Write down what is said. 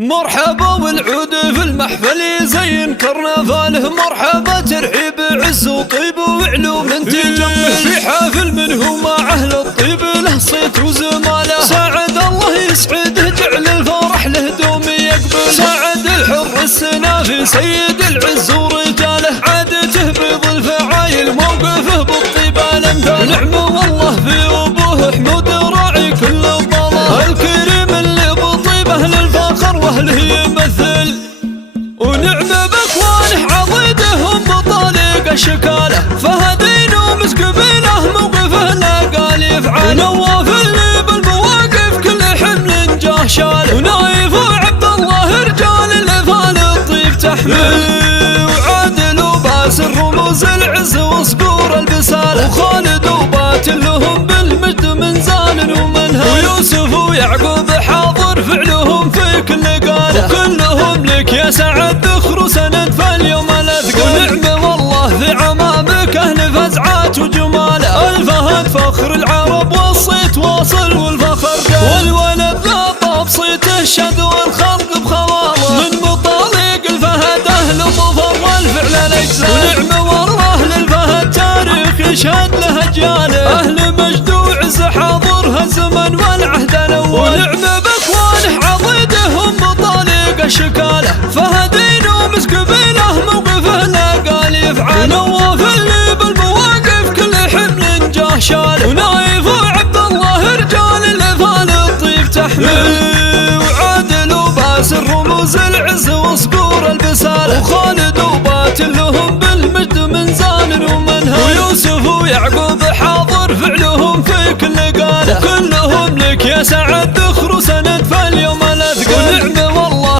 مرحبا والعود في المحفل يزين كرنفاله، مرحبا ترحيب عز وطيب وعلوم تجمل في حافل منه مع اهل الطيب له صيت وزماله. ساعد الله يسعده جعل الفرح له دوم يقبل، ساعد الحر السنافي سيد العز ورجاله، عادته بيض الفعايل موقفه بالطيب الامثال. نعم والله في ابوه حمود راعي كل الضلال، الكريم اللي بطيبه للفخر واهله يمثل. ونعم باخوانه عضيدهم بطريق الشكاله، فهدين ومسك بينه موقفه لا قال يفعل. نواف اللي بالمواقف كل حمل جاه شاله، ونايف وعبد الله رجال الافال الطيب تحمل. وعادل وباسل رموز العز وصقور البساله، وخالد وباتل لهم بالمجد من زان ومنهل. ويوسف ويعقوب حاضر فعلهم في كل قاله، وكلهم لك يا سعد ذخر سند فاليوم الاثقال. ونعم والله في عمامك اهل فزعات وجماله، الفهد فخر العرب والصيت واصل والفخر قال. والولد لا طاب صيته الشد والخلق بخواله، من مطالق الفهد اهل ظفر والفعل الاجزال. ونعم والله للفهد تاريخ يشهد له اجياله، اهل مجد وعز حاضرها الزمن والعهد الاول. ونعم باخوانه عضيدهم بطريق الشكاله، فهدين ومسك بينه موقفه لا قال يفعل. نواف اللي بالمواقف كل حمل جاه شاله، ونايف وعبد الله رجال الافال الطيب تحمل. وعادل وباسل رموز العز وصقور البساله، وخالد وباتل لهم بالمجد من زان ومنهل. ويوسف ويعقوب حاضر فعلهم في كل قاله، وكلهم لك يا سعد ذخر